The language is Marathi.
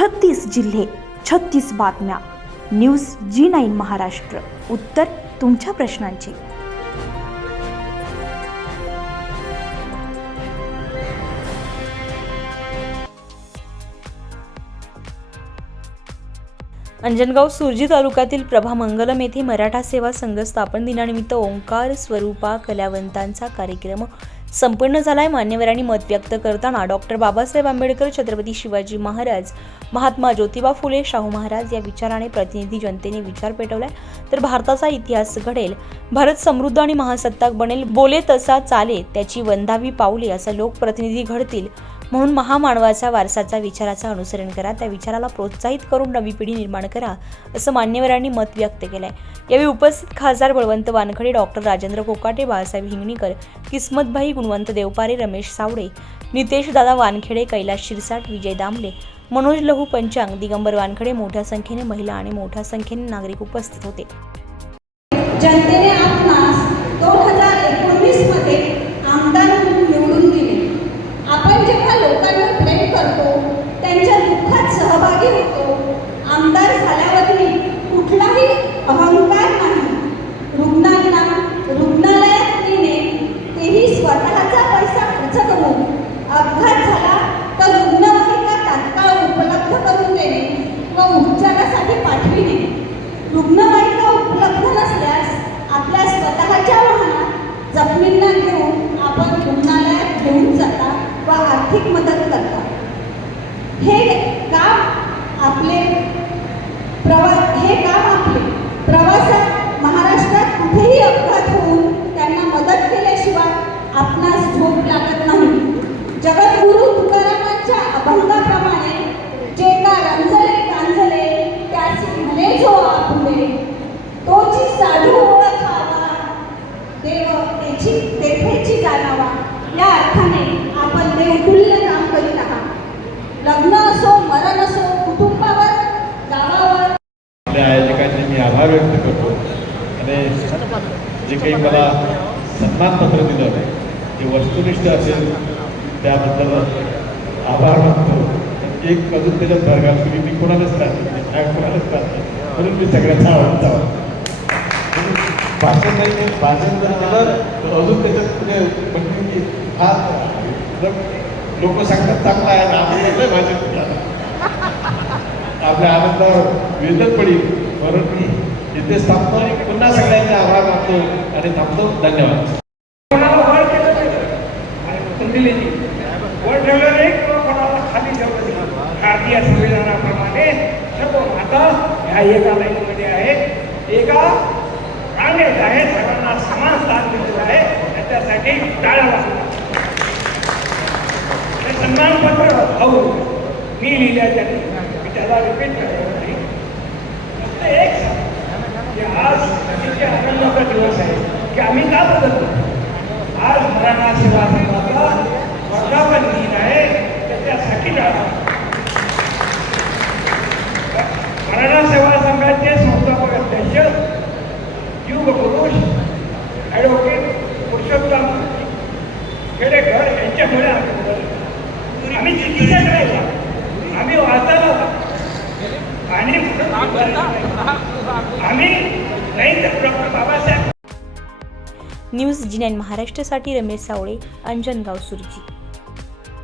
36 जिल्हे, 36 बातम्या. News G9 Maharashtra. उत्तर तुमच्या प्रश्नांची. अंजनगाव सुरजी तालुक्यातील प्रभा मंगलम येथे मराठा सेवा संघ स्थापन दिनानिमित्त ओंकार स्वरूपा कलावंतांचा कार्यक्रम संपन्न झालाय. मान्यवरांनी मत व्यक्त करताना डॉक्टर बाबासाहेब आंबेडकर, छत्रपती शिवाजी महाराज, महात्मा ज्योतिबा फुले, शाहू महाराज या विचाराने प्रतिनिधी जनतेने विचार पेटवलाय. तर भारताचा इतिहास घडेल, भारत समृद्ध आणि महासत्ताक बनेल, बोले तसा चाले, त्याची वंदावी पावले, असं लोकप्रतिनिधी घडतील. म्हणून महामानवाचा वारसाचा विचाराचं अनुसरण करा, त्या विचाराला प्रोत्साहित करून नवी पिढी निर्माण करा, असं मान्यवरांनी मत व्यक्त केलंय. यावेळी उपस्थित खासदार बळवंत वानखडे, डॉक्टर राजेंद्र कोकाटे, बाळासाहेब हिंगणीकर, किस्मतभाई, गुणवंत देवपारे, रमेश सावडे, नितेश दादा वानखेडे, कैलास शिरसाट, विजय दामले, मनोज लहू पंचांग, दिगंबर वानखडे, मोठ्या संख्येने महिला आणि मोठ्या संख्येने नागरिक उपस्थित होते. जनतेने आपणास 2019 मध्ये आमदार निवडून दिले. आपण जेव्हा लोकांवर प्रेम करतो, त्यांच्या दुःखात सहभागी होतो, आमदार झाल्यावरही कुठलाही अहंकार नाही. रुग्णांना रुग्णालयात नेणे, तेही स्वतःचा पैसा खर्च करून. अपघात झाला तर रुग्णवाहिका तात्काळ उपलब्ध करून देणे व उपचारासाठी पाठविणे. रुग्णवाहिका उपलब्ध नसल्यास आपल्या स्वतःच्या वाहनात जखमींना घेऊन आपण रुग्णालयात घेऊन जाता व आर्थिक मदत करता. हे काम आपले प्रवासात महाराष्ट्रात कुठेही अपघात होऊन त्यांना मदत केल्याशिवाय आपणास झोप लागत नाही. जगद्गुरु तुकारामांच्या अभंगाप्रमाणे जे का रंजले गांजले, त्यासी म्हणे जो आपुले, तोची साधू ओळखावा, देव तेथेची जाणावा. या अर्थाने आपण देवतुल्य काम करीत आहात. लग्न असो, मरण असो, कुटुंबावर, गावावर. आपल्या आयोजकांचे मी आभार व्यक्त करतो आणि जे काही मला सन्मानपत्र दिलं ते वस्तुनिष्ठ असेल त्याबद्दल आभार मानतो. एक अजून त्याच्यात भर घालतो की मी कोणालाच कोणालाच राहतो म्हणून मी सगळ्यांचा आवडता भाषण जर झालं तर अजून त्याच्यात पुढे म्हणजे की हा लोक सांगतात चांगला आहे ना, आपल्याला भाषण आपल्या आनंदावर वेदन पडेल म्हणून मी इथेच थांबतो आणि पुन्हा सगळ्यांचे आभार मानतो आणि थांबतो. धन्यवाद. कोणाला वर केलं पाहिजे, दिली वर ठेवलं नाही किंवा कोणाला खाली ठेवलं नाही. भारतीय संविधानाप्रमाणे सर्व माता ह्या एका लाईनमध्ये आहेत, एका रांगेत आहे, सर्वांना समान स्थान दिलेलं आहे. त्यासाठी टाळ्या वाजवतात. हे सन्मानपत्र भाऊ मी लिहिल्याच्या मी त्याला रिपीट करायचं नाही. फक्त एक की आज अतिशय आनंदाचा दिवस आहे की आम्ही का बदलतो. आज मराठा सेवा संघाचा वर्धापन दिन आहे, त्याच्यासाठी टाळा. मराठा सेवा संघाचे संस्थापक अध्यक्ष युगपुरुष ॲडव्होकेट पुरुषोत्तम खेडेकर यांच्यामुळे आम्ही चिकित्सा करायला, आम्ही वाचायला आणि आम्ही नाही तर डॉक्टर बाबासाहेब. न्यूज G9 महाराष्ट्रासाठी रमेश सावळे, अंजनगाव सुरजी.